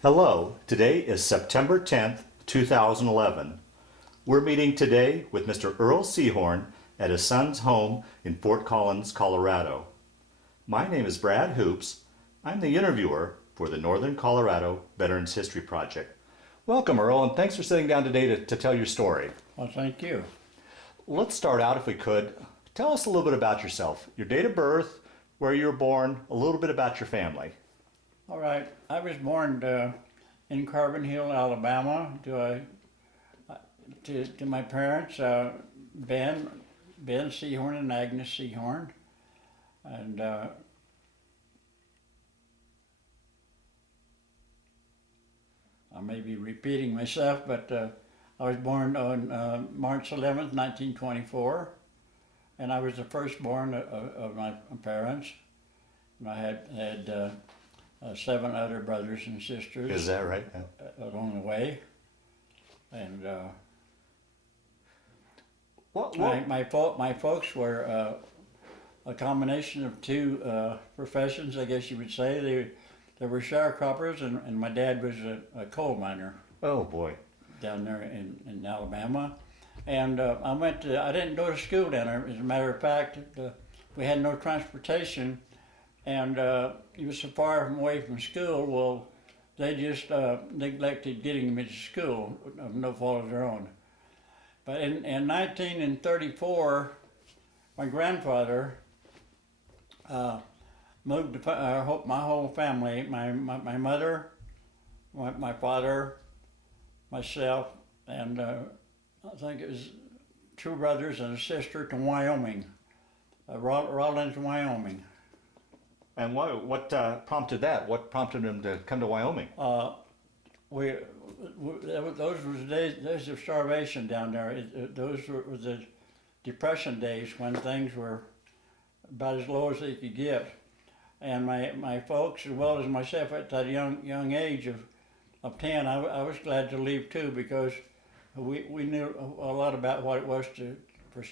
Hello, today is September 10th, 2011. We're meeting today with Mr. Earl Seahorn at his son's home in Fort Collins, Colorado. My name is Brad Hoops. I'm the interviewer for the Northern Colorado Veterans History Project. Welcome, Earl, and thanks for sitting down today to tell your story. Well, thank you. Let's start out, if we could. Tell us a little bit about yourself, your date of birth, where you were born, a little bit about your family. All right. I was born in Carbon Hill, Alabama, to my parents, Ben Seahorn and Agnes Seahorn, and I may be repeating myself, but I was born on March 11th, 1924, and I was the firstborn of my parents. And I had 7 other brothers and sisters. Is that right? Along the way, and my folks were a combination of 2 professions, I guess you would say. They were sharecroppers, and my dad was a coal miner. Oh boy! Down there in Alabama, and I didn't go to school down there. As a matter of fact, we had no transportation. And he was so far away from school, well, they just neglected getting him into school of no fault of their own. But in 1934, my grandfather moved to my whole family, my mother, my father, myself, and I think it was 2 brothers and a sister to Wyoming, Rawlins, Wyoming. And what prompted that? What prompted him to come to Wyoming? Those were the days of starvation down there. Those were the Depression days when things were about as low as they could get. And my folks, as well as myself, at that young age of 10, I was glad to leave too, because we knew a lot about what it was for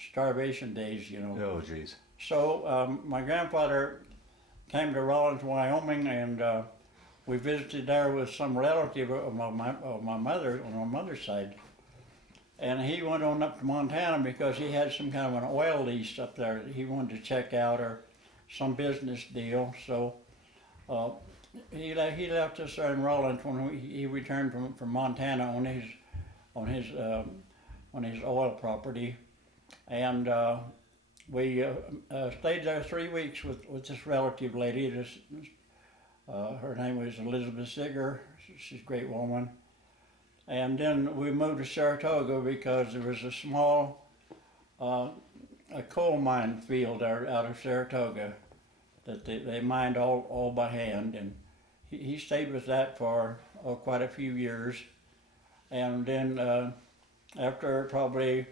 starvation days, you know. Oh, geez. So my grandfather came to Rawlins, Wyoming, and we visited there with some relative of my mother on my mother's side. And he went on up to Montana because he had some kind of an oil lease up there that he wanted to check out, or some business deal. So he left us there in Rawlins when he returned from Montana on his oil property, and we stayed there 3 weeks with this relative lady. Her name was Elizabeth Sigger. She's a great woman. And then we moved to Saratoga because there was a small a coal mine field out of Saratoga that they mined all by hand. And he stayed with that for quite a few years. And then after probably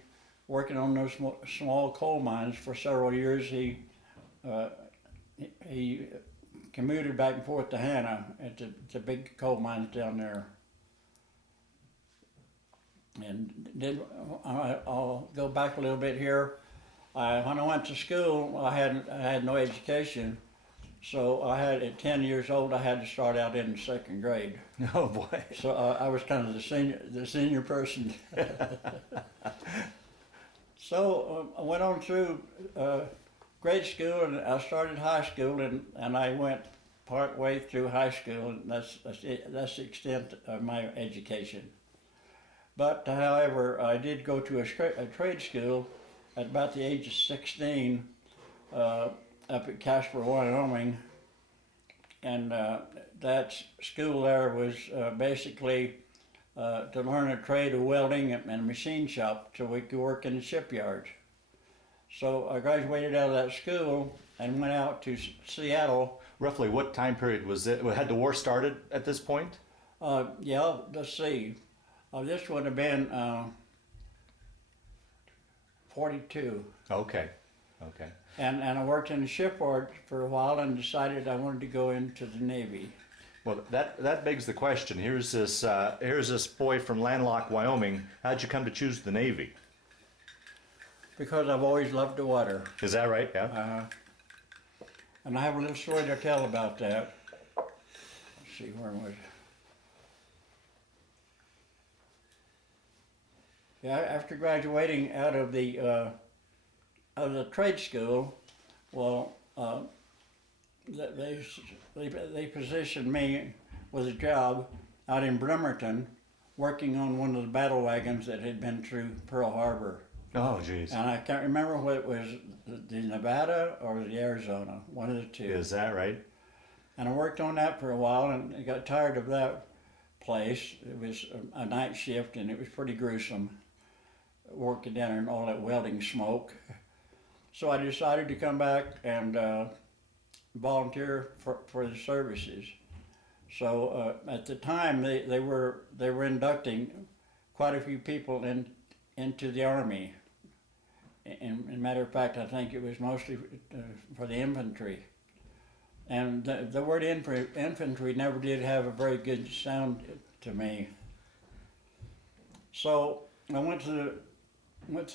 working on those small coal mines for several years, he commuted back and forth to Hannah at the big coal mines down there. And then I'll go back a little bit here. When I went to school, I had no education, so at 10 years old I had to start out in the 2nd grade. Oh boy! So I was kind of the senior person. So I went on through grade school, and I started high school, and I went part way through high school, and that's the extent of my education. But however, I did go to a trade school at about the age of 16 up at Casper, Wyoming, and that school there was basically to learn a trade of welding and a machine shop so we could work in the shipyards. So I graduated out of that school and went out to Seattle. Roughly what time period was it? Had the war started at this point? Yeah, let's see. This would have been 42. Okay. And I worked in the shipyard for a while and decided I wanted to go into the Navy. Well, that begs the question. Here's this boy from landlocked Wyoming. How'd you come to choose the Navy? Because I've always loved the water. Is that right? Yeah. And I have a little story to tell about that. Let's see, where was it? Yeah, after graduating out of the trade school, well, they positioned me with a job out in Bremerton, working on one of the battle wagons that had been through Pearl Harbor. Oh, geez. And I can't remember whether it was the Nevada or the Arizona, one of the two. Is that right? And I worked on that for a while, and I got tired of that place. It was a night shift, and it was pretty gruesome, working down there in all that welding smoke. So I decided to come back and volunteer for the services. So at the time, they were inducting quite a few people into the Army. And as a matter of fact, I think it was mostly for the infantry. And the word infantry never did have a very good sound to me. So I went to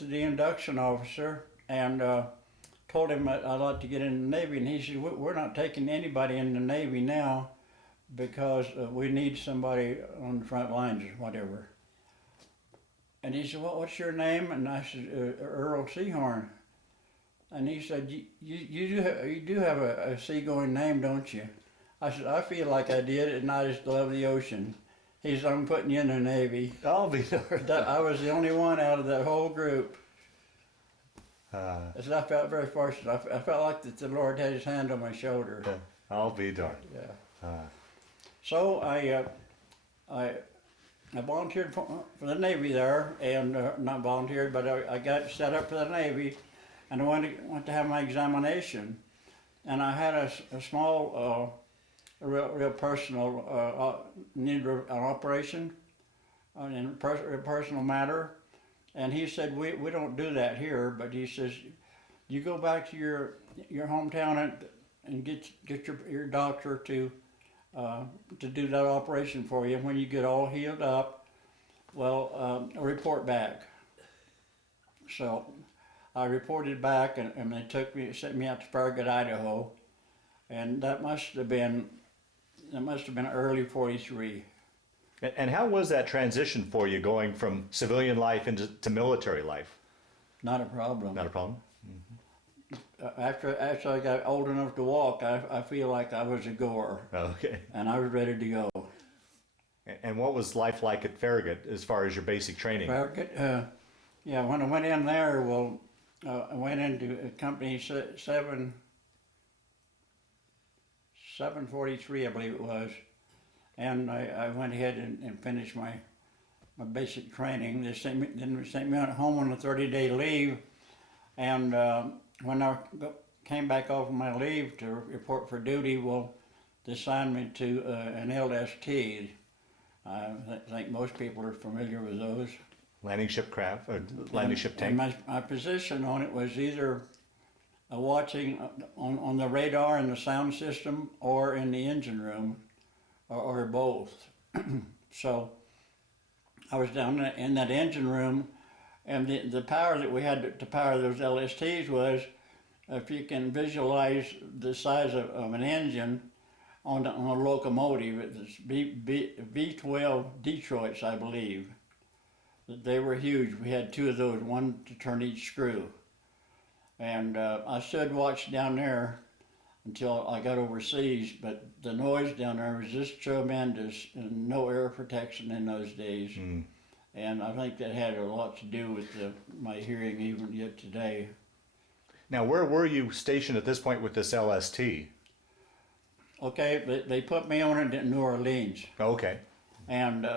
the induction officer and told him I'd like to get in the Navy, and he said, "We're not taking anybody in the Navy now because we need somebody on the front lines or whatever." And he said, "What's your name?" And I said, "Earl Seahorn." And he said, you do have a seagoing name, don't you?" I said, "I feel like I did, and I just love the ocean." He said, "I'm putting you in the Navy." I'll be darned. I was the only one out of that whole group. I said, I felt very fortunate. I felt like that the Lord had his hand on my shoulder. I'll be darned. Yeah. So I volunteered for the Navy there, and not volunteered, but I got set up for the Navy, and I went to have my examination, and I had a small, real personal need an operation, in personal matter, and he said we don't do that here, but he says you go back to your hometown and get your doctor to do that operation for you. When you get all healed up, well, report back. So I reported back, and they sent me out to Farragut, Idaho, and that must have been early '43. And how was that transition for you, going from civilian life to military life? Not a problem. Not a problem? After I got old enough to walk, I feel like I was a goer. Okay. And I was ready to go. And what was life like at Farragut as far as your basic training? Farragut, yeah, when I went in there, well, I went into company 743, I believe it was. And I went ahead and finished my basic training. They sent me home on a 30-day leave. And when I came back off of my leave to report for duty, well, they assigned me to an LST. I think most people are familiar with those. Landing ship craft, or landing ship tank? And my position on it was either watching on the radar in the sound system or in the engine room, or both. So I was down in that engine room, and the power that we had to power those LSTs was, if you can visualize the size of an engine on a locomotive, it's V12 Detroits, I believe. They were huge. We had two of those, one to turn each screw. And I stood watching down there until I got overseas, but the noise down there was just tremendous, and no air protection in those days. Mm. And I think that had a lot to do with my hearing even yet today. Now, where were you stationed at this point with this LST? Okay, they put me on it in New Orleans. Okay. And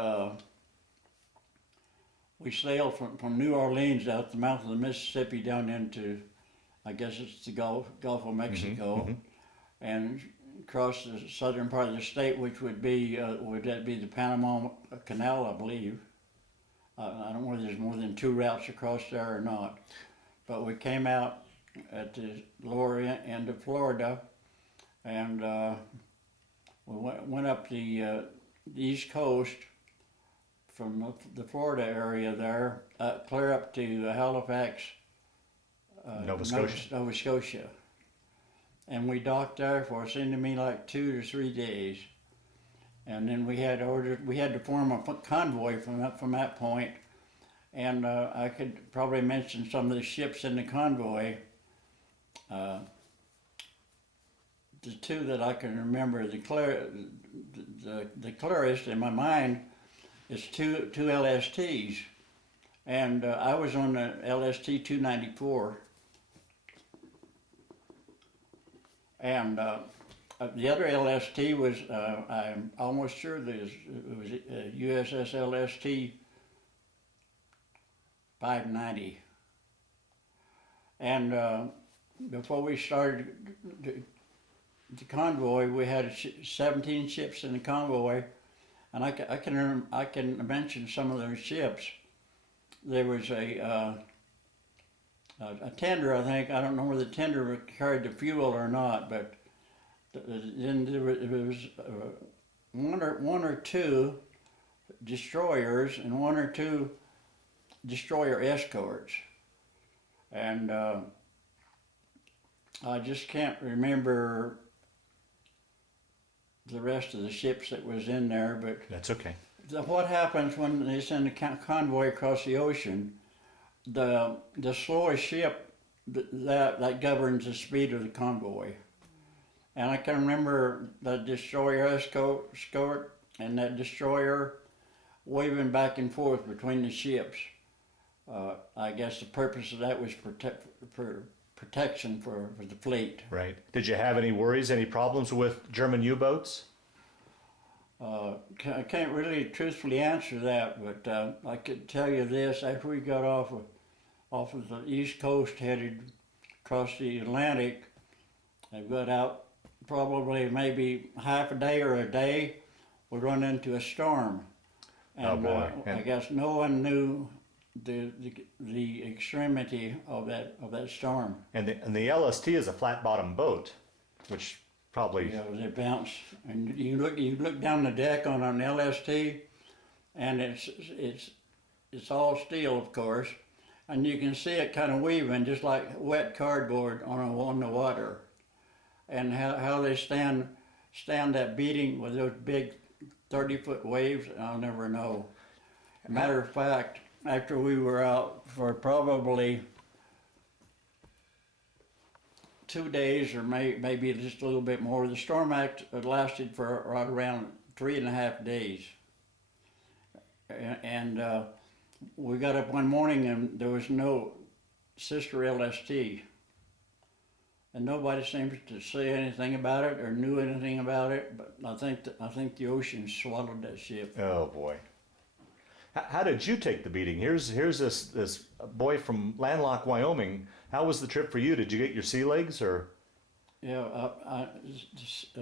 we sailed from New Orleans out the mouth of the Mississippi down into, I guess it's the Gulf of Mexico, mm-hmm. And across the southern part of the state, which would that be the Panama Canal, I believe. I don't know whether there's more than two routes across there or not. But we came out at the lower end of Florida, and we went up the East Coast from the Florida area there, clear up to Halifax, Nova Scotia. Nova Scotia. And we docked there for, it seemed to me, like 2 to 3 days. And then we had to form a convoy from that point, And I could probably mention some of the ships in the convoy. The two that I can remember, the clearest in my mind is two LSTs. And I was on the LST 294. And the other LST was, I'm almost sure it was USS LST 590. And before we started the convoy, we had 17 ships in the convoy, and I can mention some of those ships. There was a tender, I think. I don't know whether the tender carried the fuel or not, but then there was one or two destroyers and one or two destroyer escorts, and I just can't remember the rest of the ships that was in there. But That's okay. What happens when they send a convoy across the ocean? The slowest ship that governs the speed of the convoy. And I can remember the destroyer escort and that destroyer waving back and forth between the ships. I guess the purpose of that was protection for the fleet. Right. Did you have any worries, any problems with German U-boats? I can't really truthfully answer that, but I could tell you this: after we got off of the East Coast, headed across the Atlantic, I got out probably maybe half a day or a day, we run into a storm, and Oh boy! I guess no one knew the extremity of that storm. And the LST is a flat bottom boat, which probably Yeah, they bounce, and you look down the deck on an LST, and it's all steel, of course, and you can see it kind of weaving just like wet cardboard on the water, and how they stand that beating with those big 30-foot waves, I'll never know. Matter of fact, after we were out for probably 2 days or maybe just a little bit more, the storm lasted for right around 3.5 days. And we got up one morning and there was no sister LST. And nobody seems to say anything about it or knew anything about it, but I think the ocean swallowed that ship. Oh boy! How did you take the beating? Here's this boy from landlocked Wyoming. How was the trip for you? Did you get your sea legs or? Yeah,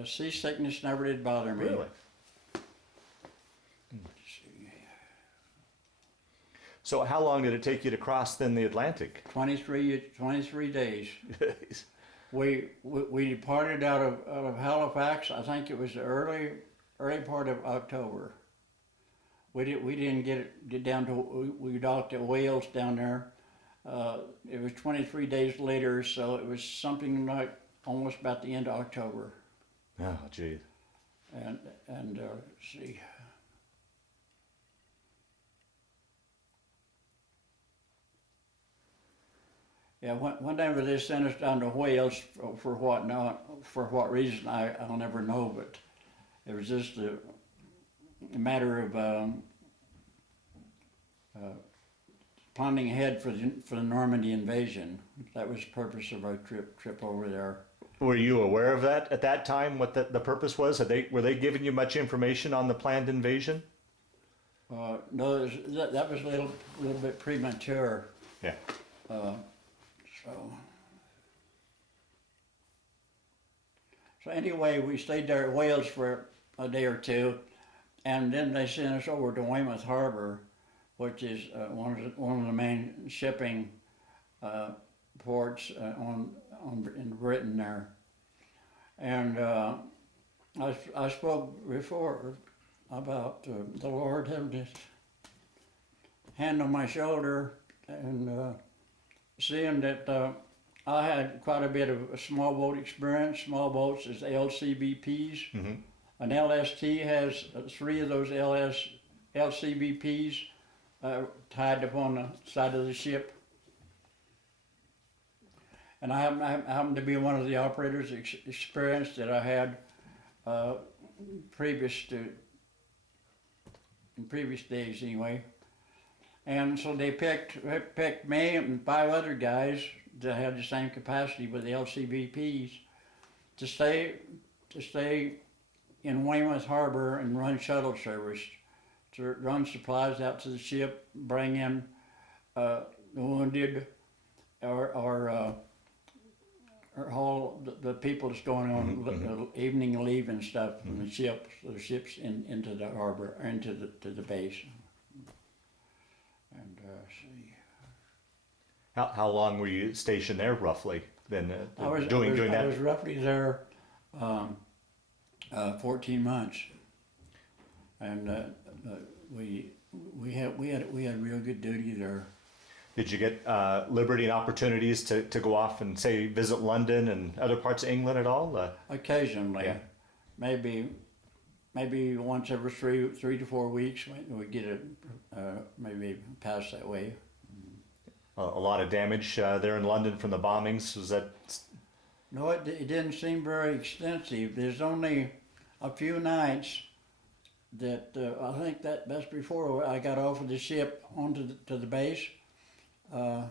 seasickness never did bother me. Really? So how long did it take you to cross then the Atlantic? 23 days. We departed out of Halifax. I think it was the early part of October. We didn't get down to, we docked at Wales down there. It was 23 days later, so it was something like almost about the end of October. Oh, geez. And let's see. Yeah, whenever they sent us down to Wales for what reason, I'll never know, but it was just a matter of planning ahead for the Normandy Invasion. That was the purpose of our trip over there. Were you aware of that at that time? What the purpose was? Were they giving you much information on the planned invasion? No, that was a little bit premature. Yeah. So anyway, we stayed there at Wales for a day or two, and then they sent us over to Weymouth Harbor, which is one of the main shipping ports in Britain there. And I spoke before about the Lord having his hand on my shoulder and seeing that I had quite a bit of a small boat experience. Small boats is LCBPs. Mm-hmm. An LST has 3 of those LCBPs, tied up on the side of the ship. And I happened to be one of the operators experienced that I had previous to, in previous days anyway. And so they picked me and 5 other guys that had the same capacity with the LCVPs to stay in Weymouth Harbor and run shuttle service, to run supplies out to the ship, bring in the wounded, or haul the people that's going on evening leave and stuff from the ships into the harbor, into the base. And see. How long were you stationed there roughly? Then doing that? I was roughly there 14 months, and we had real good duty there. Did you get liberty and opportunities to go off and say visit London and other parts of England at all? Occasionally, Yeah. maybe once every 3 to 4 weeks we get it maybe pass that way. A lot of damage there in London from the bombings. Was that? No, it didn't seem very extensive. There's only a few nights that I think that's before I got off of the ship onto the base, to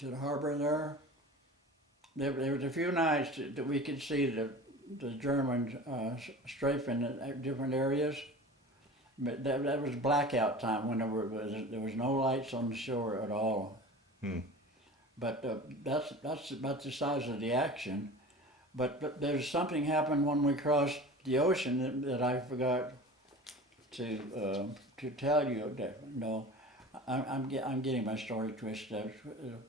the harbor there. There was a few nights that we could see the Germans strafing at different areas, but that was blackout time when there was no lights on the shore at all. But that's about the size of the action. But there's something happened when we crossed the ocean that I forgot to tell you. No, I'm getting my story twisted.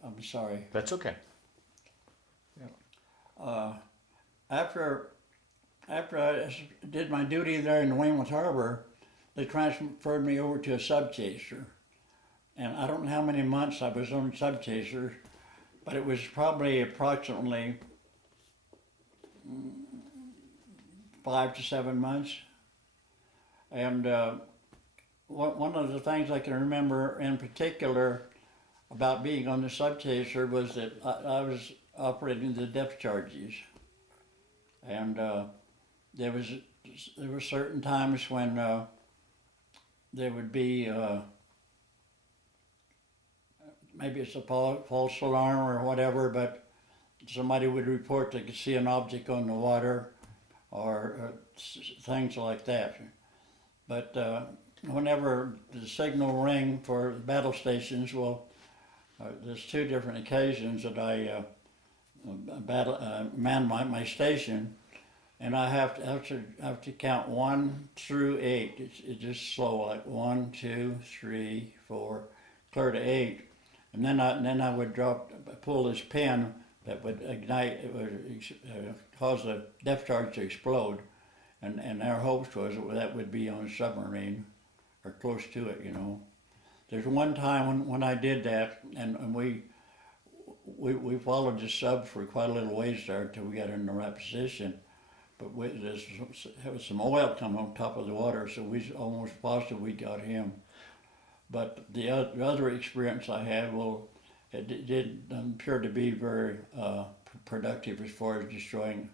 I'm sorry. That's okay. After I did my duty there in Weymouth Harbor, they transferred me over to a subchaser. And I don't know how many months I was on subchaser, but it was probably approximately 5 to 7 months. And one of the things I can remember in particular about being on the subchaser was that I was operating the depth charges. And there were certain times when there would be maybe it's a false alarm or whatever, but somebody would report they could see an object on the water or things like that. But whenever the signal rang for battle stations, well, there's 2 different occasions that I man my station, and I have to count 1 through 8. It's just slow, like 1, 2, 3, 4, clear to 8, and then I would pull this pin that would ignite. It would cause the depth charge to explode, and our hopes was that would be on a submarine or close to it. There's one time when I did that, and we followed the sub for quite a little ways there until we got in the right position. But there was some oil coming on top of the water, so we almost positive we got him. But the other experience I had, well, it didn't appear to be very productive as far as destroying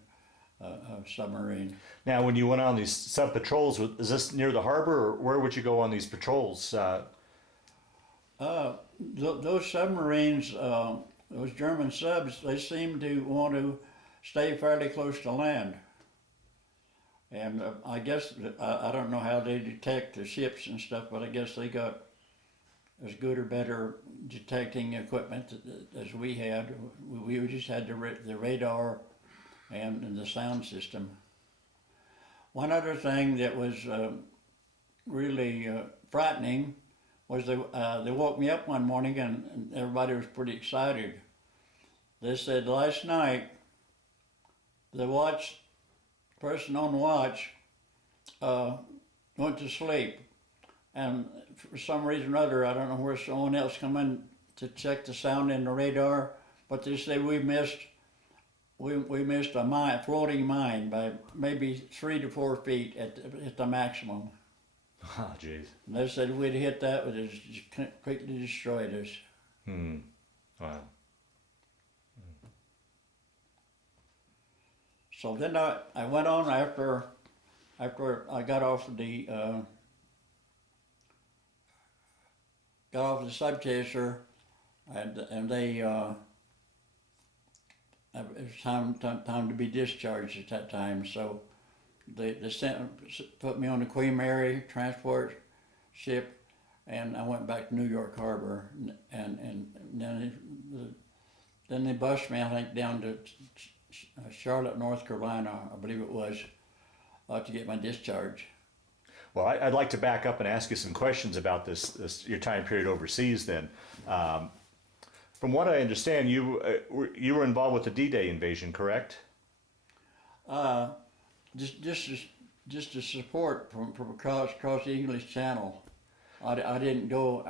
a submarine. Now, when you went on these sub patrols, is this near the harbor, or where would you go on these patrols? Those submarines, those German subs, they seem to want to stay fairly close to land. And I guess, I don't know how they detect the ships and stuff, but I guess they got as good or better detecting equipment as we had. We just had the radar and the sound system. One other thing that was really frightening was they woke me up one morning and everybody was pretty excited. They said last night the person on watch went to sleep, and for some reason or other, I don't know where someone else come in to check the sound in the radar, but they say we missed a floating mine by maybe 3 to 4 feet at the maximum. Oh, jeez. And they said we'd hit that, but it just completely destroyed us. Wow. So then I went on after I got off the sub chaser, and they it was time to be discharged at that time. So they put me on the Queen Mary transport ship, and I went back to New York Harbor, and then they bused me, I think, down to Charlotte, North Carolina, I believe it was, to get my discharge. Well, I'd like to back up and ask you some questions about this your time period overseas. Then, from what I understand, you were involved with the D-Day invasion, correct? Just a support from across the English Channel. I didn't go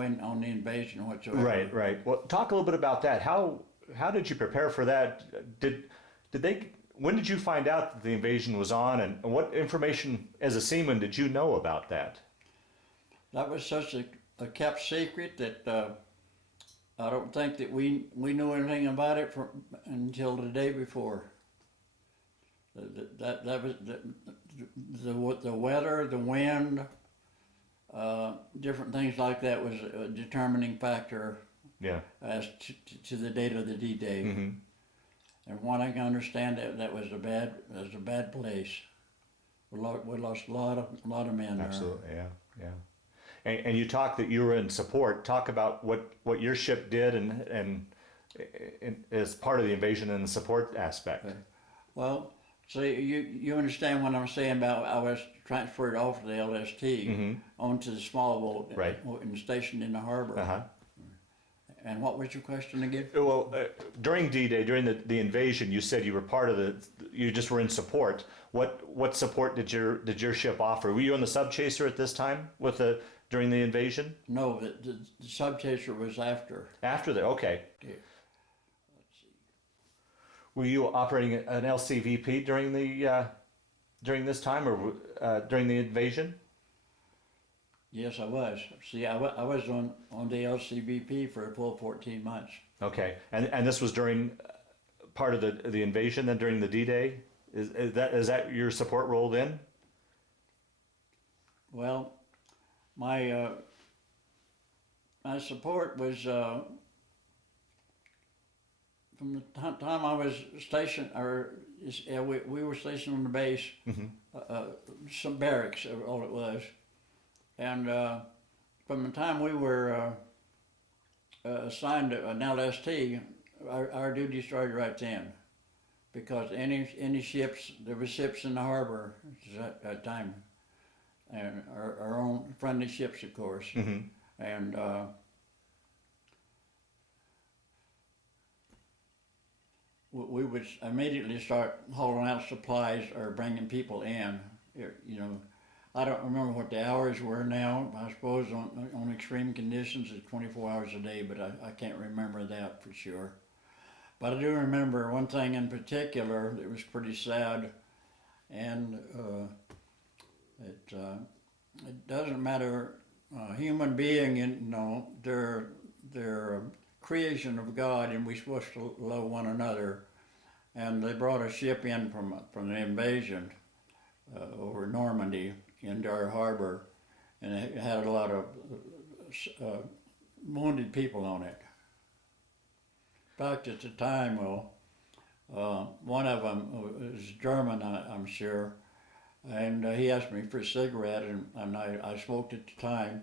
in on the invasion whatsoever. Right. Well, talk a little bit about that. How did you prepare for that? Did they? When did you find out that the invasion was on, and what information as a seaman did you know about that? That was such a kept secret that I don't think that we knew anything about it until the day before. That was the weather, the wind, different things like that was a determining factor. Yeah. As to the date of the D-Day. Mm-hmm. And what I can understand, that was a bad place. We lost a lot of men there. Absolutely, yeah. And you talked that you were in support. Talk about what your ship did and as part of the invasion and the support aspect. Okay. Well, see, you understand what I'm saying about I was transferred off the LST onto the small boat Right. and stationed in the harbor. Uh-huh. And what was your question again? Well, during D-Day, during the invasion, you said you were part of you just were in support. What support did your ship offer? Were you on the sub chaser at this time during the invasion? No, the sub chaser was after. After okay. Yeah. Let's see. Were you operating an LCVP during this time or during the invasion? Yes, I was. See, I was on the LCBP for a full 14 months. Okay, and this was during part of the invasion, then during the D-Day? Is that your support role then? Well, my support was from the time I was stationed, we were stationed on the base, some barracks, all it was. And from the time we were assigned an LST, our duty started right then, because any ships, there were ships in the harbor at that time, and our own friendly ships, of course, and we would immediately start hauling out supplies or bringing people in, you know. I don't remember what the hours were now. I suppose on extreme conditions it's 24 hours a day, but I can't remember that for sure. But I do remember one thing in particular that was pretty sad, and it doesn't matter. Human being, you know, they're a creation of God, and we're supposed to love one another. And they brought a ship in from the invasion over Normandy into our harbor, and it had a lot of wounded people on it. In fact, at the time, one of them was German, I'm sure, and he asked me for a cigarette, and I smoked at the time,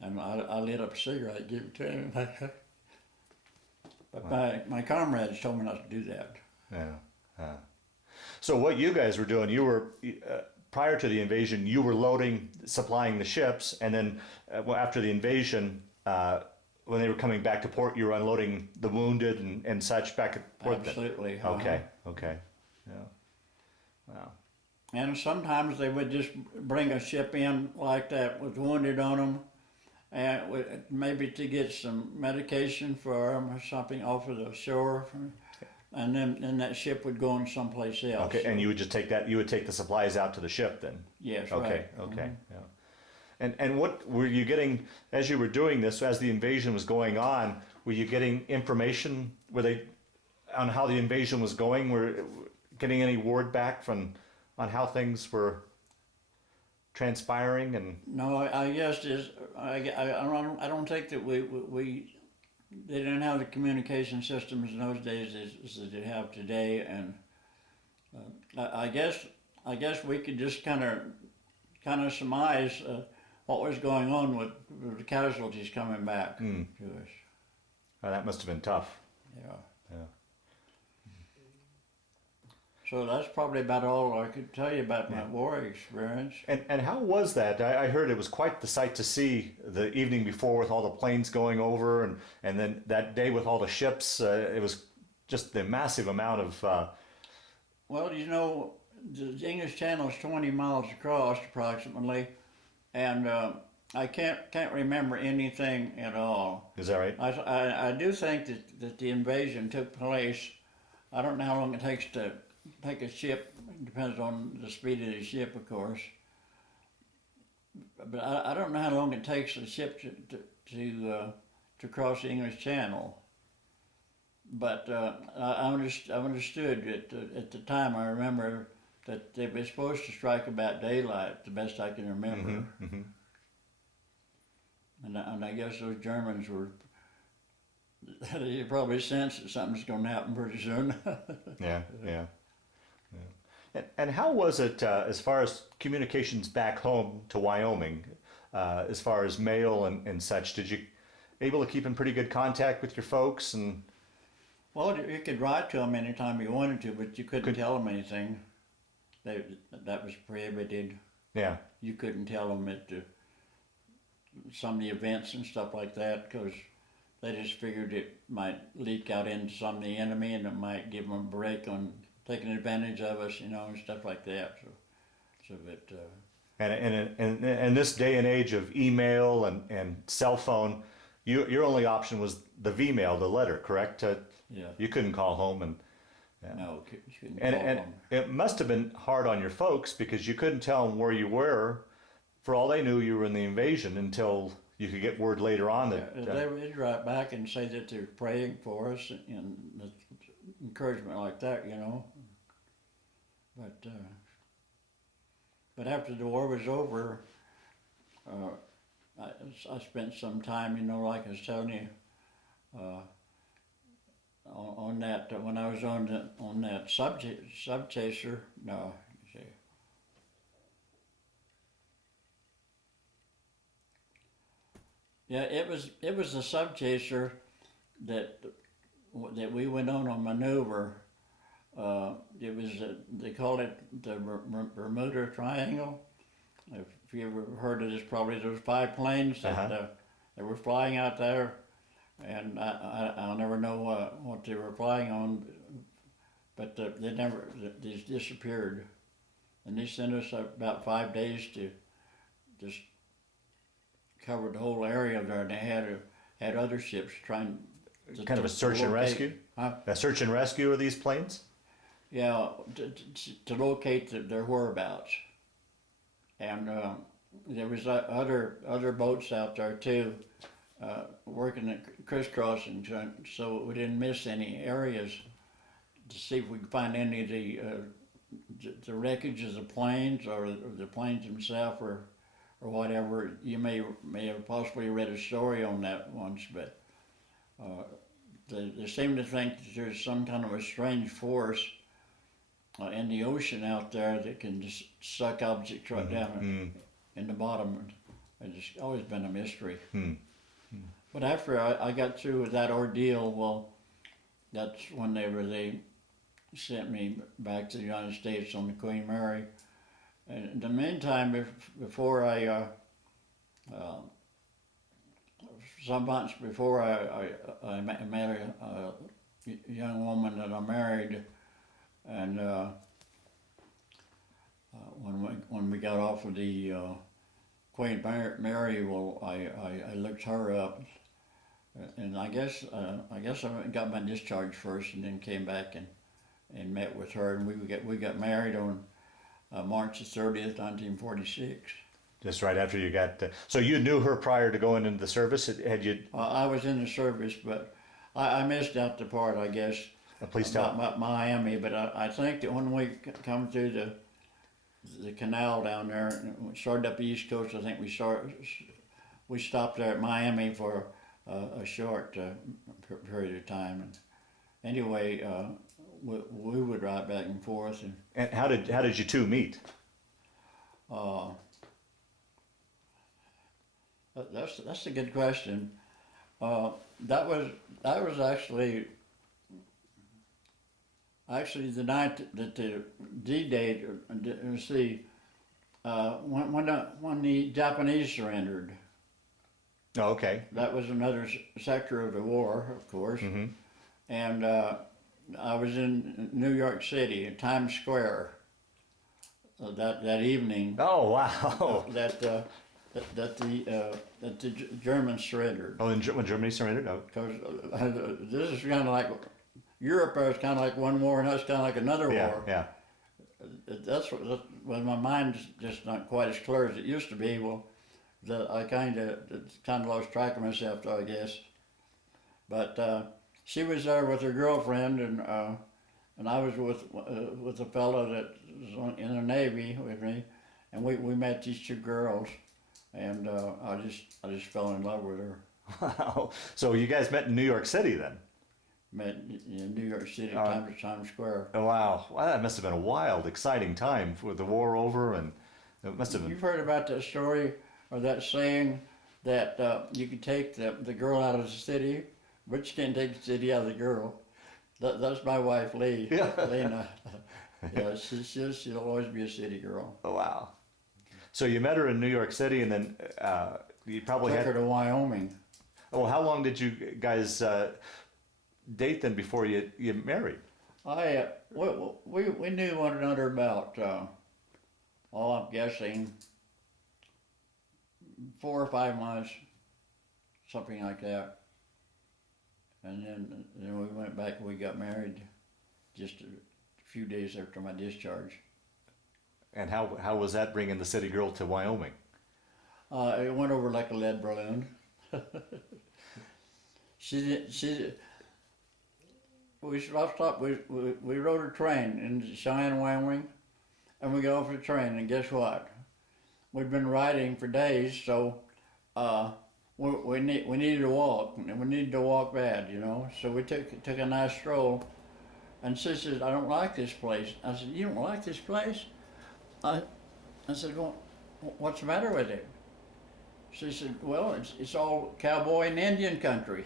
and I lit up a cigarette, gave it to him. But my comrades told me not to do that. Yeah. So what you guys were doing, you were prior to the invasion, you were supplying the ships, and then after the invasion, when they were coming back to port, you were unloading the wounded and such back at port. Absolutely. Okay. Yeah. Wow. And sometimes they would just bring a ship in like that with wounded on them, and maybe to get some medication for them or something off of the shore. And then that ship would go on someplace else. Okay, and you would just take that. You would take the supplies out to the ship then. Yes, okay, right. Okay, yeah. And what were you getting as you were doing this, as the invasion was going on? Were you getting information? Were they on how the invasion was going? Were getting any word back from on how things were transpiring? And No, I guess is I don't think that we they didn't have the communication systems in those days as they have today, and I guess we could just kind of surmise what was going on with the casualties coming back to us. oh, that must have been tough. Yeah. Yeah. So that's probably about all I could tell you about my war experience. And how was that? I heard it was quite the sight to see the evening before with all the planes going over, and then that day with all the ships. It was just the massive amount of. Well, you know, the English Channel is 20 miles across approximately, and I can't remember anything at all. Is that right? I do think that the invasion took place. I don't know how long it takes to take a ship. It depends on the speed of the ship, of course. But I don't know how long it takes a ship to cross the English Channel. But I understood at the time. I remember that they were supposed to strike about daylight, the best I can remember. Mm-hmm. And I guess those Germans were. You probably sense that something's going to happen pretty soon. Yeah. And how was it as far as communications back home to Wyoming, as far as mail and such? Did you able to keep in pretty good contact with your folks? And Well, you could write to them anytime you wanted to, but you couldn't tell them anything. That was prohibited. yeah, You couldn't tell them some of the events and stuff like that, because they just figured it might leak out into some of the enemy, and it might give them a break on taking advantage of us, and stuff like that. So that. and in this day and age of email and cell phone, your only option was the V-mail, the letter, correct? Yeah. You couldn't call home, and No, you couldn't and call them. it must have been hard on your folks because you couldn't tell them where you were. For all they knew, you were in the invasion until you could get word later on that. They would write back and say that they're praying for us and encouragement like that, But after the war was over, I spent some time, like I was telling you, on that when I was on that sub chaser. No, you see. Yeah, it was the sub chaser that we went on maneuver. It was they called it the Bermuda Triangle. If you ever heard of this, probably there was 5 planes that they were flying out there, and I'll never know what they were flying on, but they disappeared, and they sent us about 5 days to just cover the whole area there, and they had other ships trying to Kind of a search and rescue? A search and rescue of these planes? Yeah, to locate their whereabouts. And there was other boats out there too, working at crisscrossing, so we didn't miss any areas to see if we could find any of the wreckage of the planes or the planes themselves or whatever. You may have possibly read a story on that once, but they seem to think that there's some kind of a strange force in the ocean out there that can just suck objects right down in the bottom. It's always been a mystery. But after I got through with that ordeal, well, that's when they sent me back to the United States on the Queen Mary. And in the meantime, before some months before I met a young woman that I married, and when we got off of the Queen Mary, well, I looked her up, and I guess I got my discharge first, and then came back and met with her, and we got married on March the 30th, 1946. Just right after you got. So you knew her prior to going into the service. Had you? I was in the service, but I missed out the part, I guess, Please tell. about Miami. But I think that when we come through the canal down there, and we started up the East Coast, I think we stopped there at Miami for a short period of time. And anyway, we would ride back and forth. And how did you two meet? Uh, that's a good question. That was actually the night that the D-Day. Let's see, when the Japanese surrendered. Oh, okay. That was another sector of the war, of course. Mm-hmm. And I was in New York City, in Times Square, that evening. Oh, wow. That the Germans surrendered. Oh, when Germany surrendered? Oh. Because this is kind of like Europe. Is kind of like one war, and that's kind of like another war. Yeah. That's when my mind's just not quite as clear as it used to be. Well, that I kind of lost track of myself, I guess. But she was there with her girlfriend, and I was with a fellow that was in the Navy with me, and we met these two girls, and I just fell in love with her. Wow. So you guys met in New York City then? Met in New York City, Times Square. Oh, wow. Well, that must have been a wild, exciting time with the war over, and it must have been. You've heard about that story or that saying that you can take the girl out of the city, but you can't take the city out of the girl. That's my wife, Lee. Yeah. Lena. Yeah, she'll always be a city girl. Oh, wow. So you met her in New York City, and then you probably Took her to Wyoming. Oh, how long did you guys date then before you married? We knew one another about, I'm guessing, 4 or 5 months, something like that. And then we went back and we got married just a few days after my discharge. And how was that bringing the city girl to Wyoming? It went over like a lead balloon. We stopped. We rode a train in Cheyenne, Wyoming, and we got off the train. And guess what? We'd been riding for days, so we needed to walk, and we needed to walk bad, you know. So we took a nice stroll, and she said, "I don't like this place." I said, "You don't like this place?" I said, "Well, what's the matter with it?" She said, "Well, it's all cowboy and Indian country."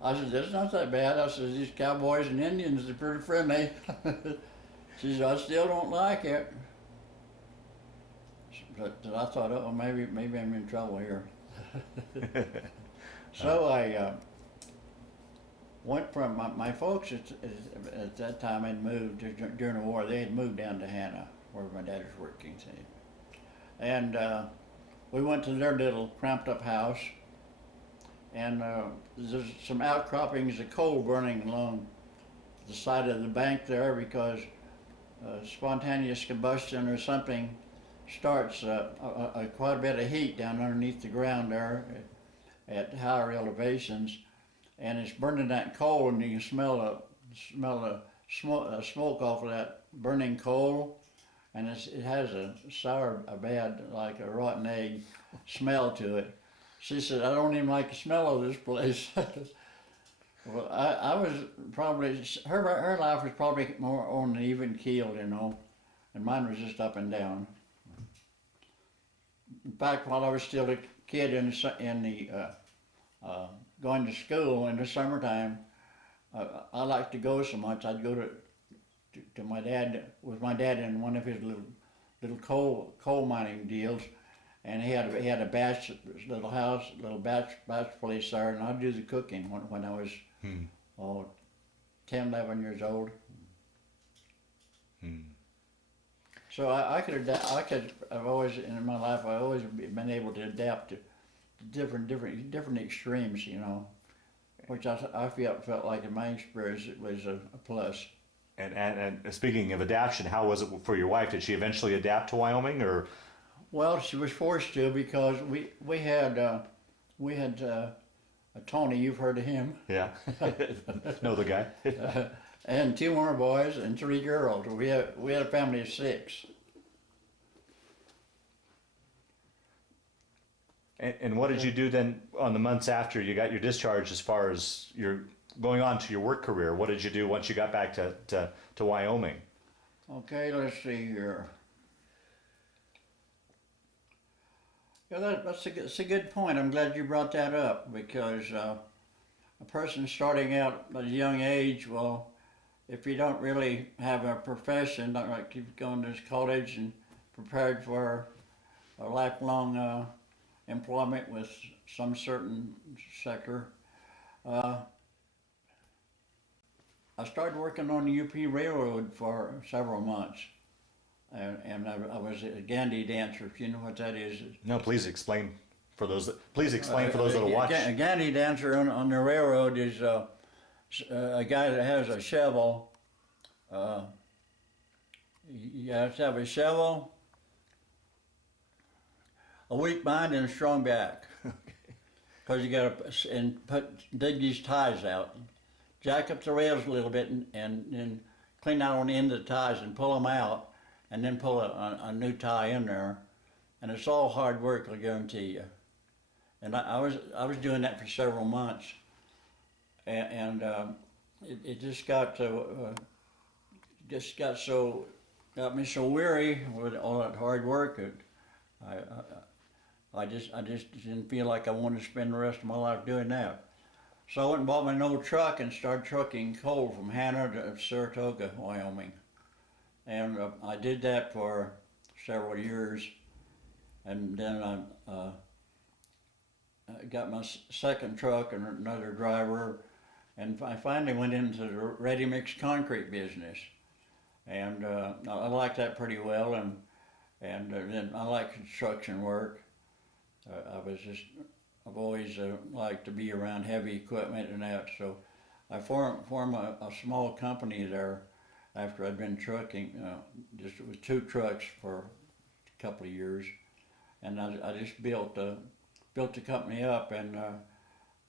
I said, "That's not that bad." I said, "These cowboys and Indians are pretty friendly." She said, "I still don't like it." But I thought, oh, maybe I'm in trouble here. So I went from my folks at that time had moved during the war. They had moved down to Hannah, where my dad was working. And we went to their little cramped up house, and there's some outcroppings of coal burning along the side of the bank there because spontaneous combustion or something starts quite a bit of heat down underneath the ground there at higher elevations, and it's burning that coal, and you can smell the smoke off of that burning coal, and it has a sour, a bad, like a rotten egg smell to it. She said, "I don't even like the smell of this place." Well, I was probably, her life was probably more on an even keel, you know, and mine was just up and down. In fact, while I was still a kid going to school in the summertime, I liked to go so much. I'd go to my dad, with my dad in one of his little coal mining deals, and he had a batch place there, and I'd do the cooking when I was 10, 11 years old. So I've always, in my life, I've always been able to adapt to different extremes, you know, which I felt like in my experience it was a plus. And speaking of adaptation, how was it for your wife? Did she eventually adapt to Wyoming, or? Well, she was forced to because we had Tony. You've heard of him. Yeah. Know the guy. And two more boys and three girls. We had a family of six. And what did you do then on the months after you got your discharge, as far as your going on to your work career? What did you do once you got back to Wyoming? Okay, let's see here. Yeah, that's a good point. I'm glad you brought that up because a person starting out at a young age, well, if you don't really have a profession, not like you've gone to college and prepared for a lifelong employment with some certain sector. I started working on the UP Railroad for several months, and I was a Gandhi dancer. If you know what that is. No, please explain for those that'll watch. A Gandhi dancer on the railroad is a guy that has a shovel. You have to have a shovel, a weak mind, and a strong back. Because you got to dig these ties out, jack up the rails a little bit, and then clean out on the end of the ties and pull them out, and then pull a new tie in there, and it's all hard work, I guarantee you. And I was doing that for several months, and it just got me so weary with all that hard work. I just didn't feel like I wanted to spend the rest of my life doing that. So I went and bought me an old truck and started trucking coal from Hannah to Saratoga, Wyoming. And I did that for several years. And then I got my second truck and another driver. And I finally went into the ready-mix concrete business. And I liked that pretty well. And then I like construction work. I've always liked to be around heavy equipment and that, so I formed a small company there after I'd been trucking, just with two trucks for a couple of years, and I just built the company up, and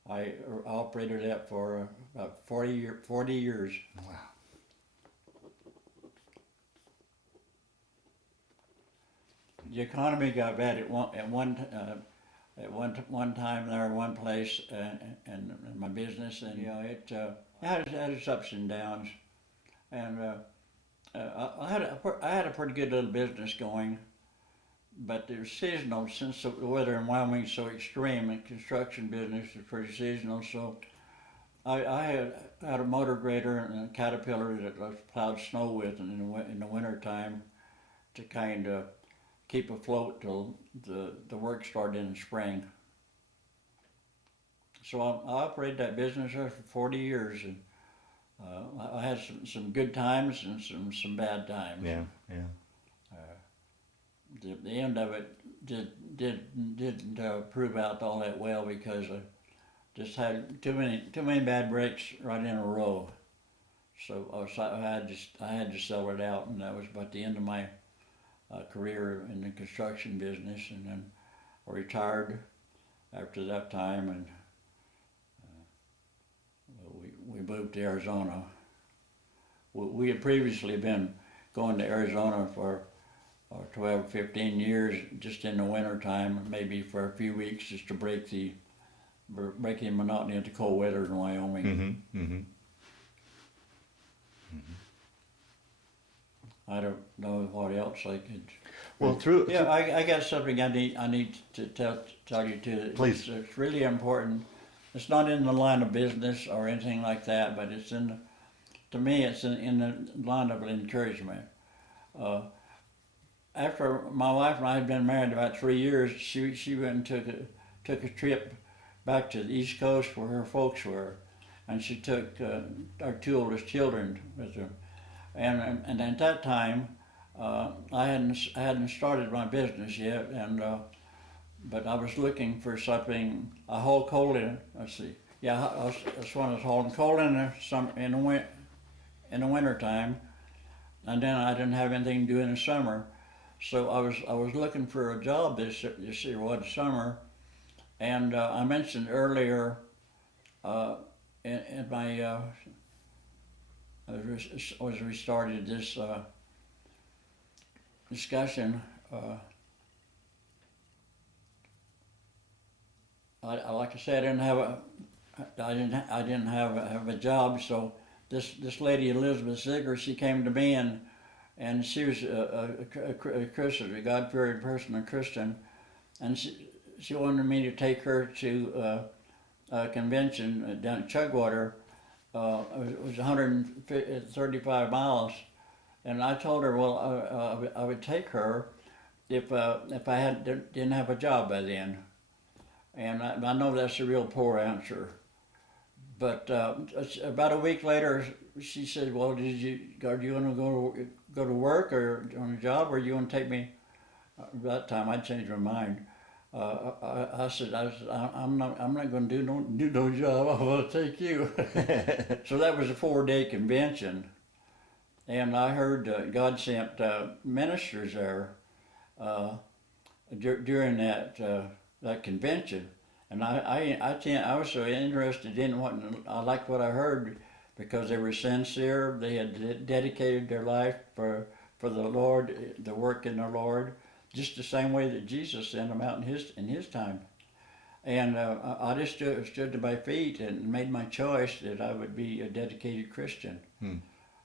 I operated that for about 40 years. Wow. The economy got bad at one time there, one place, and my business, and it had its ups and downs, and I had a pretty good little business going, but it was seasonal since the weather in Wyoming is so extreme, and construction business is pretty seasonal. So I had a motor grader and a Caterpillar that I plowed snow with, and in the winter time to kind of keep afloat till the work started in the spring. So I operated that business there for 40 years, and I had some good times and some bad times. Yeah. The end of it didn't prove out all that well because I just had too many bad breaks right in a row. So I had to sell it out, and that was about the end of my career in the construction business, and then I retired after that time, and we moved to Arizona. We had previously been going to Arizona for 12, 15 years, just in the winter time, maybe for a few weeks, just to break the monotony of the cold weather in Wyoming. Mm-hmm. Mm-hmm. I don't know what else I could. Well, I got something I need to tell you too. Please. It's really important. It's not in the line of business or anything like that, but it's to me it's in the line of encouragement. After my wife and I had been married about 3 years, she went and took a trip back to the East Coast where her folks were, and she took our two oldest children with her. And at that time, I hadn't started my business yet, but I was looking for something. I hauled coal in. Let's see. Yeah, that's when I was hauling coal in the winter time, and then I didn't have anything to do in the summer, So I was looking for a job this year one summer, and I mentioned earlier in my as we started this discussion. Like I said, I didn't have a job, so this lady Elizabeth Ziegler, she came to me and she was a Christian, a God-fearing person, a Christian, and she wanted me to take her to a convention down at Chugwater. It was 135 miles, and I told her, well, I would take her if I didn't have a job by then. And I know that's a real poor answer. But about a week later, she said, "Well, are you want to go to work or on a job, or do you want to take me?" At that time, I changed my mind. I said, I'm not going to do no job. I want to take you." So that was a 4-day convention, and I heard God sent ministers there during that convention. And I was so interested in what I liked what I heard because they were sincere. They had dedicated their life for the Lord, the work in the Lord, just the same way that Jesus sent them out in his time. And I just stood to my feet and made my choice that I would be a dedicated Christian.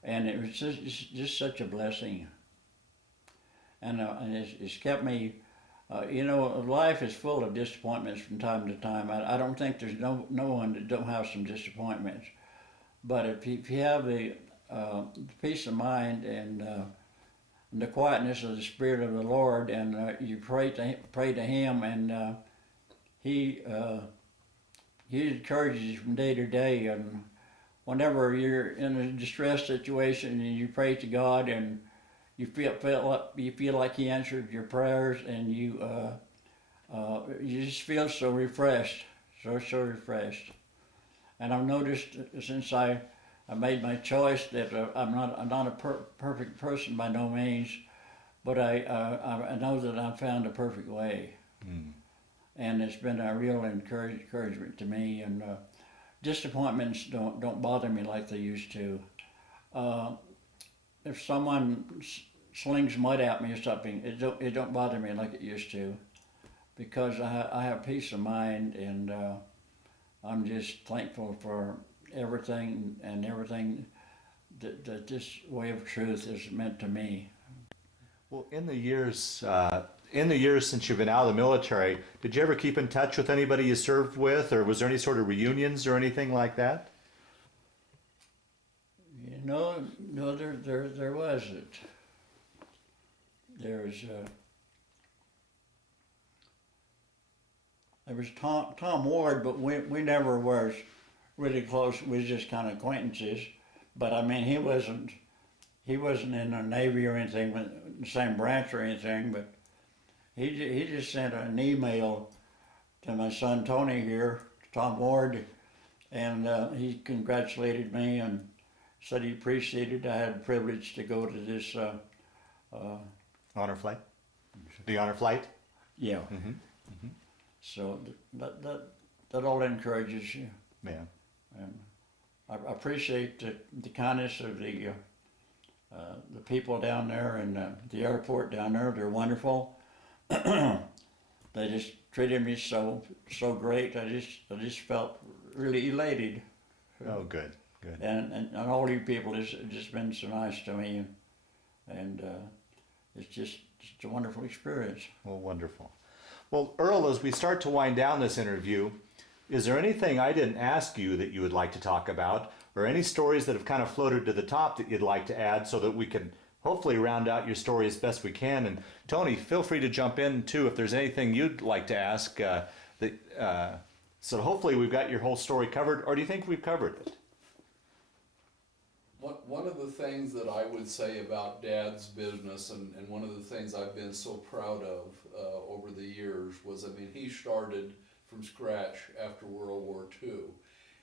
And it was just such a blessing. And it's kept me. Life is full of disappointments from time to time. I don't think there's no one that don't have some disappointments. But if you have the peace of mind and the quietness of the Spirit of the Lord, and you pray to Him, and He encourages you from day to day. And whenever you're in a distressed situation and you pray to God and you feel like He answered your prayers, and you just feel so refreshed, so refreshed. And I've noticed since I made my choice that I'm not a perfect person by no means, but I know that I found a perfect way, and it's been a real encouragement to me. And disappointments don't bother me like they used to. If someone slings mud at me or something, it don't bother me like it used to, because I have peace of mind, and I'm just thankful for everything that this way of truth has meant to me. Well, in the years since you've been out of the military, did you ever keep in touch with anybody you served with, or was there any sort of reunions or anything like that? No, there wasn't. There was Tom Ward, but we never was really close. We was just kind of acquaintances. But I mean, he wasn't in the Navy or anything, in the same branch or anything. But he just sent an email to my son Tony here, Tom Ward, and he congratulated me and said he appreciated I had the privilege to go to this. Honor flight? The honor flight? Yeah. So that all encourages you. Yeah. And I appreciate the kindness of the people down there and the airport down there. They're wonderful. They just treated me so great. I just felt really elated. Oh, good. And all you people has just been so nice to me, and it's just a wonderful experience. Well, wonderful. Well, Earl, as we start to wind down this interview, is there anything I didn't ask you that you would like to talk about, or any stories that have kind of floated to the top that you'd like to add so that we can hopefully round out your story as best we can? And Tony, feel free to jump in too if there's anything you'd like to ask. So hopefully we've got your whole story covered, or do you think we've covered it? One of the things that I would say about Dad's business, and one of the things I've been so proud of over the years, was, I mean, he started from scratch after World War II.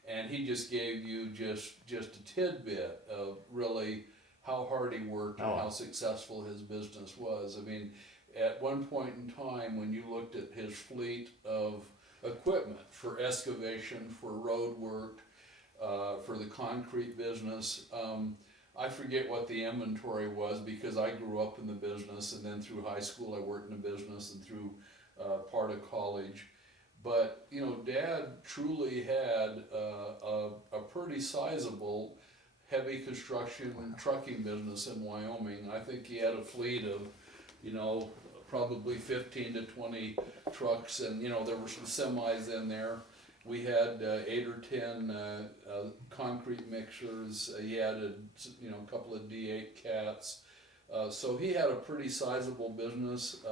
And he just gave you just a tidbit of really how hard he worked and Oh. how successful his business was. I mean, at one point in time, when you looked at his fleet of equipment for excavation, for road work, for the concrete business, I forget what the inventory was because I grew up in the business, and then through high school I worked in the business, and through part of college. But you know, Dad truly had a pretty sizable heavy construction and trucking business in Wyoming. I think he had a fleet of, you know, probably 15 to 20 trucks, and you know, there were some semis in there. We had 8 or 10 concrete mixers. He had a couple of D8 cats. So he had a pretty sizable business.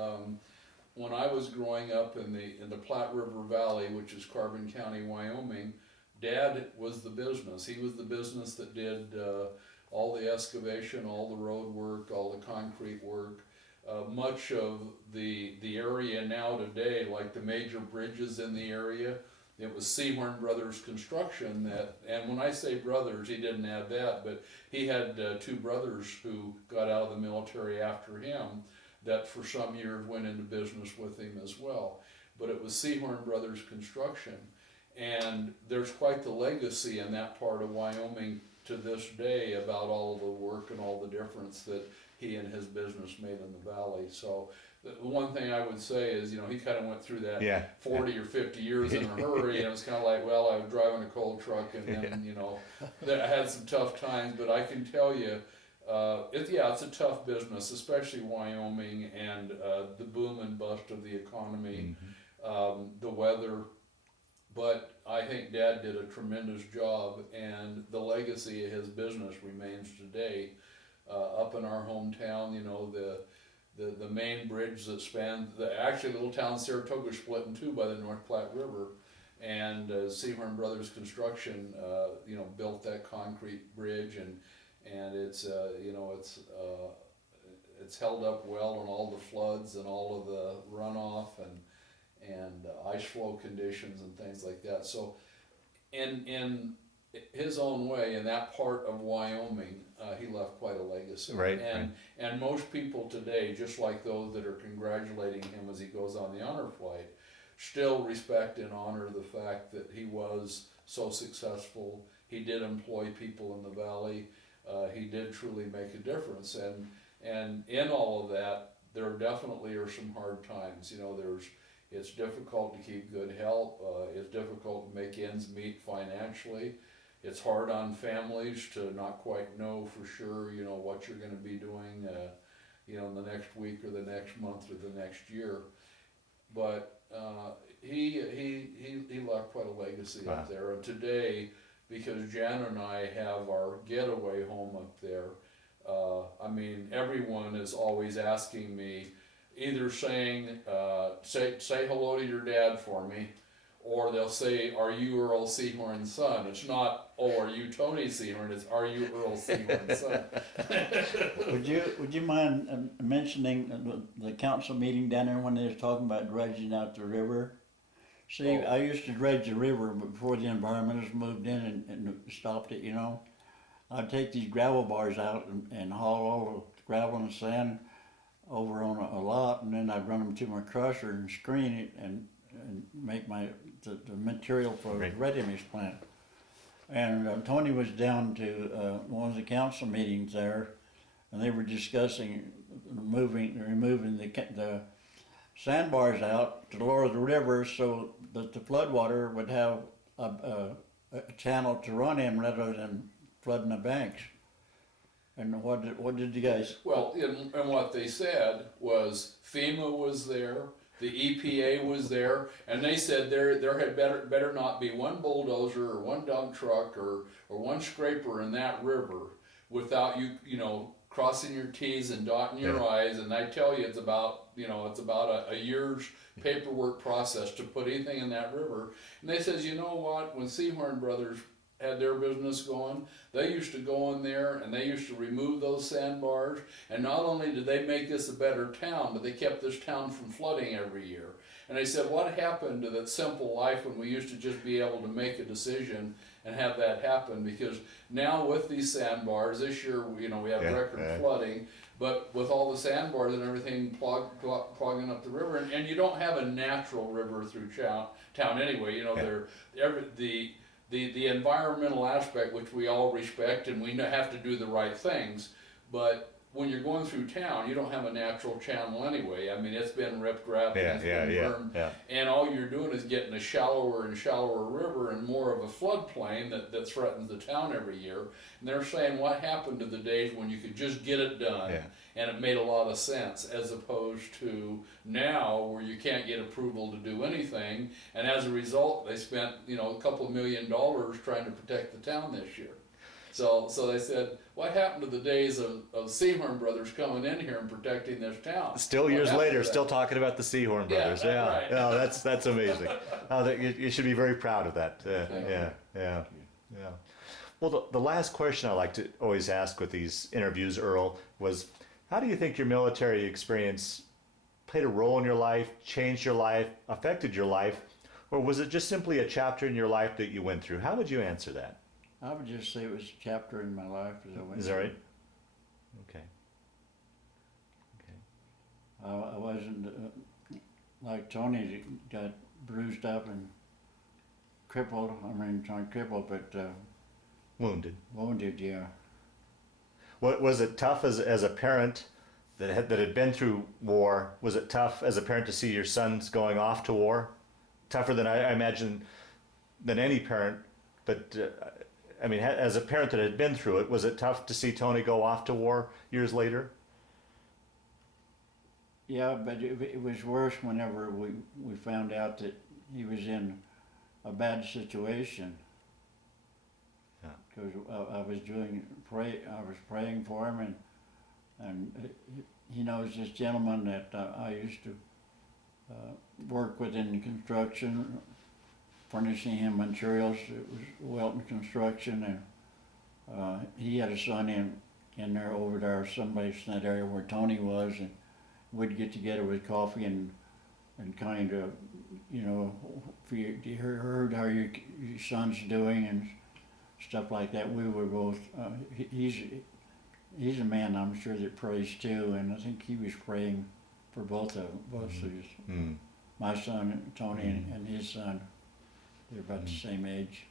When I was growing up in the Platte River Valley, which is Carbon County, Wyoming, Dad was the business. He was the business that did all the excavation, all the road work, all the concrete work. Much of the area now today, like the major bridges in the area, it was Seahorn Brothers Construction that, and when I say brothers, he didn't have that, but he had 2 brothers who got out of the military after him that for some years went into business with him as well. But it was Seahorn Brothers Construction, and there's quite the legacy in that part of Wyoming to this day about all of the work and all the difference that he and his business made in the valley. So the one thing I would say is, you know, he kind of went through that 40 or 50 years in a hurry, and it was kind of like, well, I was driving a coal truck, and then, you know, I had some tough times, but I can tell you, it's a tough business, especially Wyoming, and the boom and bust of the economy, the weather. But I think Dad did a tremendous job, and the legacy of his business remains today. Up in our hometown, you know, the main bridge that spanned actually the little town of Saratoga split in 2 by the North Platte River, and Seahorn Brothers Construction, you know, built that concrete bridge, and it's you know, it's held up well in all the floods and all of the runoff and ice flow conditions and things like that. So in his own way, in that part of Wyoming, he left quite a legacy. Right. And most people today, just like those that are congratulating him as he goes on the honor flight, still respect and honor the fact that he was so successful. He did employ people in the valley. He did truly make a difference. And in all of that, there definitely are some hard times. You know, it's difficult to keep good health. It's difficult to make ends meet financially. It's hard on families to not quite know for sure, you know, what you're going to be doing, you know, in the next week or the next month or the next year. But he left quite a legacy up there. And today, because Jan and I have our getaway home up there, I mean, everyone is always asking me, either saying, say hello to your dad for me, or they'll say, are you Earl Seahorn's son? It's not, oh, are you Tony Seahorn? It's, are you Earl Seahorn's son? Would you mind mentioning the council meeting down there when they was talking about dredging out the river? See, I used to dredge the river before the environmentalists moved in and stopped it, you know. I'd take these gravel bars out and haul all the gravel and sand over on a lot, and then I'd run them to my crusher and screen it and make the material for the ready mix plant. And Tony was down to one of the council meetings there, and they were discussing removing the sandbars out to lower the river so that the floodwater would have a channel to run in rather than flooding the banks. And what did you guys? Well, and what they said was FEMA was there, the EPA was there, and they said there had better not be one bulldozer or one dump truck or one scraper in that river without you know, crossing your T's and dotting your I's. And I tell you, it's about a year's paperwork process to put anything in that river. And they says, you know what, when Seahorn Brothers had their business going, they used to go in there and they used to remove those sandbars, and not only did they make this a better town, but they kept this town from flooding every year. And I said, what happened to that simple life when we used to just be able to make a decision and have that happen? Because now with these sandbars, this year, we have record flooding, but with all the sandbars and everything clogging up the river, and you don't have a natural river through town anyway. The environmental aspect, which we all respect, and we have to do the right things, but when you're going through town, you don't have a natural channel anyway. I mean, it's been ripped, wrapped, it's been burned, and all you're doing is getting a shallower and shallower river and more of a floodplain that threatens the town every year. And they're saying, what happened to the days when you could just get it done, and it made a lot of sense, as opposed to now where you can't get approval to do anything, and as a result, they spent a couple $1 million trying to protect the town this year. So they said, what happened to the days of Seahorn brothers coming in here and protecting this town? Still years later, still talking about the Seahorn brothers. Yeah, right. No, that's amazing. You should be very proud of that. Yeah. Well, the last question I like to always ask with these interviews, Earl, was how do you think your military experience played a role in your life, changed your life, affected your life, or was it just simply a chapter in your life that you went through? How would you answer that? I would just say it was a chapter in my life as I went. Is that right? Okay. I wasn't like Tony that got bruised up and crippled. I mean, not crippled, but Wounded. wounded. Yeah. What was it tough as a parent that had been through war? Was it tough as a parent to see your sons going off to war? Tougher than I imagine than any parent, but. I mean, as a parent that had been through it, was it tough to see Tony go off to war years later? Yeah, but it was worse whenever we found out that he was in a bad situation. Yeah. Because I was praying for him, and he knows this gentleman that I used to work with in construction, furnishing him materials. It was Welton Construction, and he had a son in there over there, someplace in that area where Tony was, and we'd get together with coffee and kind of, if you heard how your son's doing and stuff like that. We were both. He's a man, I'm sure, that prays too, and I think he was praying for both of us. My son Tony and his son. They're about the same age.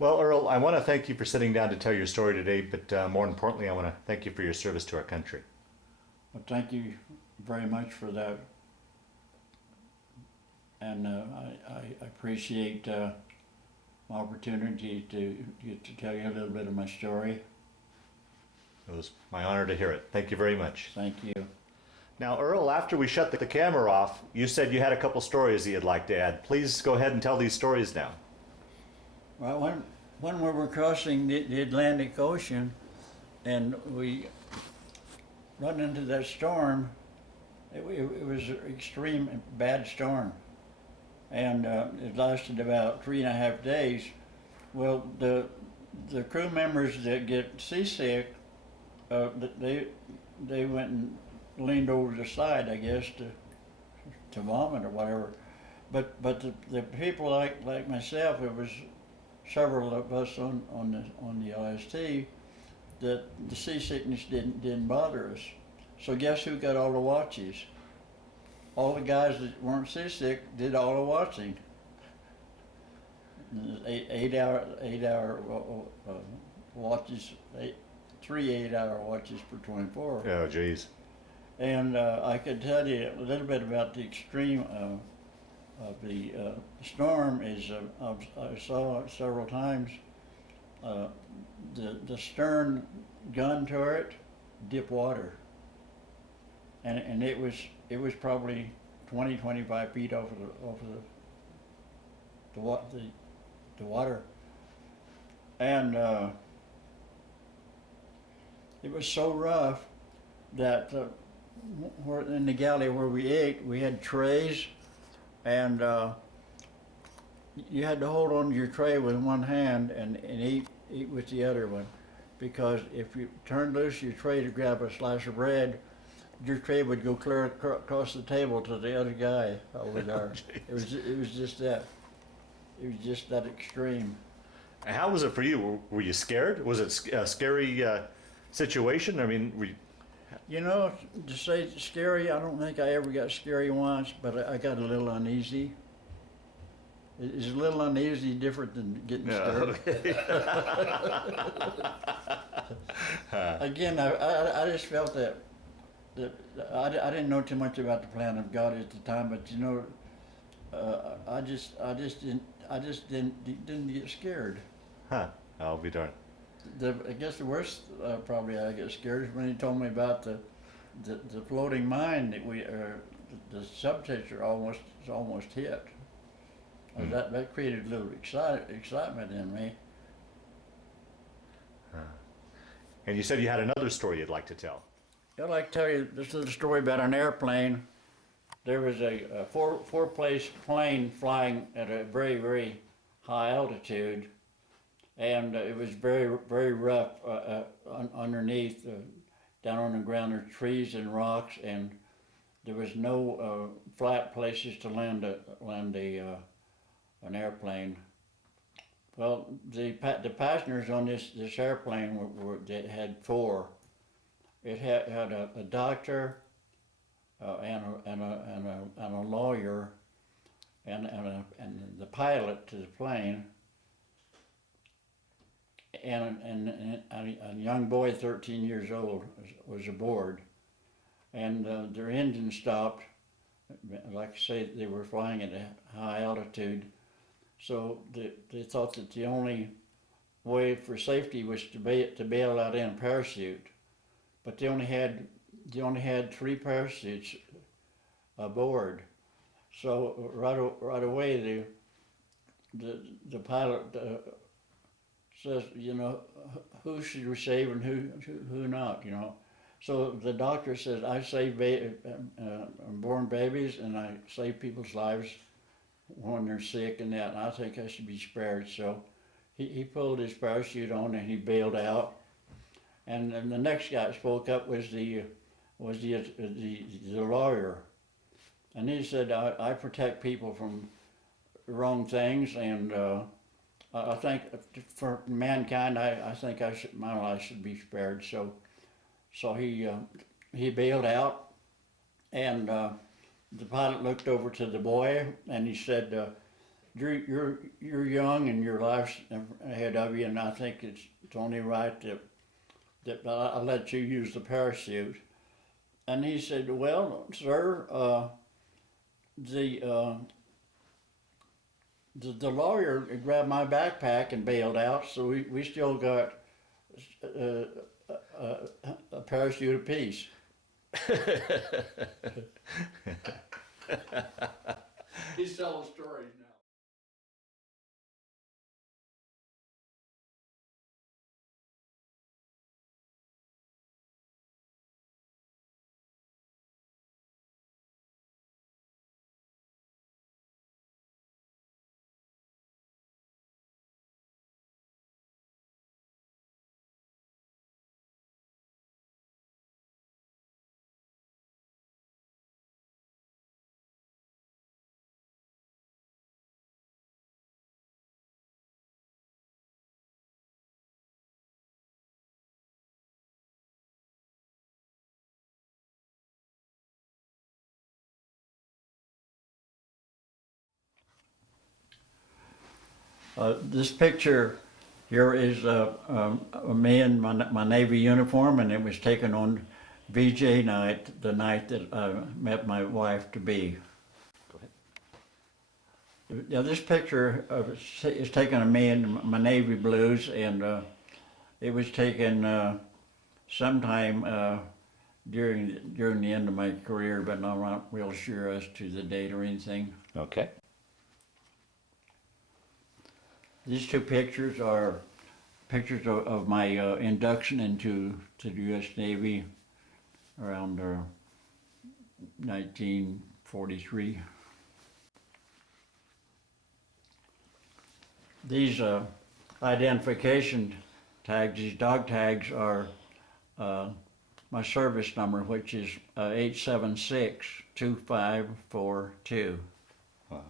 Well, Earl, I want to thank you for sitting down to tell your story today, but more importantly, I want to thank you for your service to our country. Well, thank you very much for that. And I appreciate my opportunity to tell you a little bit of my story. It was my honor to hear it. Thank you very much. Thank you. Now, Earl, after we shut the camera off, you said you had a couple stories that you'd like to add. Please go ahead and tell these stories now. Well, when we were crossing the Atlantic Ocean and we run into that storm, it was an extreme bad storm. And it lasted about 3.5 days. Well, the crew members that get seasick, they went and leaned over the side, I guess, to vomit or whatever. But the people like myself, it was several of us on the LST, that the seasickness didn't bother us. So guess who got all the watches? All the guys that weren't seasick did all the watching. Eight hour watches, 3 8-hour watches per 24. Oh, geez. And I could tell you a little bit about the extreme of the storm. Is I saw several times the stern gun turret dip water, and it was probably 20-25 feet over the water, and it was so rough that in the galley where we ate, we had trays, and you had to hold on to your tray with one hand and eat with the other one, because if you turned loose your tray to grab a slice of bread, your tray would go clear across the table to the other guy over there. It was just that. It was just that extreme. And how was it for you? Were you scared? Was it a scary situation? I mean, You know, to say it's scary, I don't think I ever got scary once, but I got a little uneasy. Is a little uneasy different than getting scared? okay. Again, I just felt that I didn't know too much about the plan of God at the time, but you know, I just didn't get scared. Huh. I'll be darned. I guess the worst probably I get scared is when he told me about the floating mine that the subtexture almost hit. That created a little excitement in me. And you said you had another story you'd like to tell. I'd like to tell you this little story about an airplane. There was a four-place plane flying at a very, very high altitude, and it was very, very rough underneath. Down on the ground, there were trees and rocks, and there was no flat places to land an airplane. Well, the passengers on this airplane they had four. It had a doctor and a lawyer and the pilot to the plane and a young boy 13 years old was aboard, and their engine stopped. Like I say, they were flying at a high altitude, so they thought that the only way for safety was to bail out in a parachute, but they only had 3 parachutes aboard. So right away the pilot says, you know, who should we save and who not, you know. So the doctor says, I save unborn babies and I save people's lives when they're sick and that, and I think I should be spared. So he pulled his parachute on and he bailed out. And then the next guy that spoke up was the lawyer, and he said, I protect people from wrong things, and I think for mankind, I think my life should be spared. So he bailed out, and the pilot looked over to the boy and he said, you're young and your life's ahead of you, and I think it's only right that I'll let you use the parachute. And he said, well, sir, the lawyer grabbed my backpack and bailed out, so we still got a parachute apiece. He's telling stories now. This picture here is me in my Navy uniform, and it was taken on VJ night, the night that I met my wife to be. Go ahead. Now this picture is taken of me in my Navy blues, and it was taken sometime during the end of my career, but I'm not real sure as to the date or anything. Okay. These 2 pictures are pictures of my induction into the U.S. Navy around 1943. These identification tags, these dog tags, are my service number, which is 876-2542. Wow.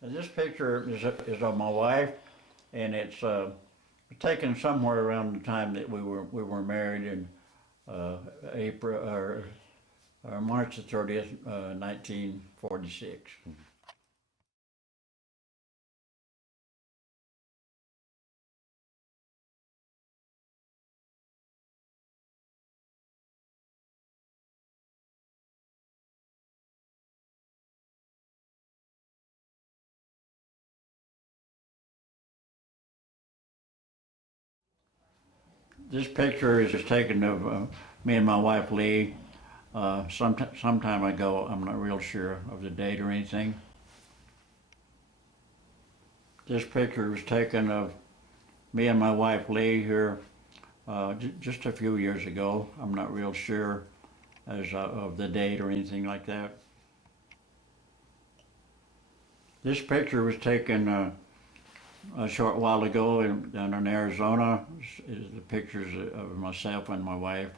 And this picture is of my wife, and it's taken somewhere around the time that we were married in April or March the 30th, 1946. This picture is taken of me and my wife Lee some time ago. I'm not real sure of the date or anything. This picture was taken of me and my wife Lee here just a few years ago. I'm not real sure as of the date or anything like that. This picture was taken a short while ago down in Arizona. Is the pictures of myself and my wife.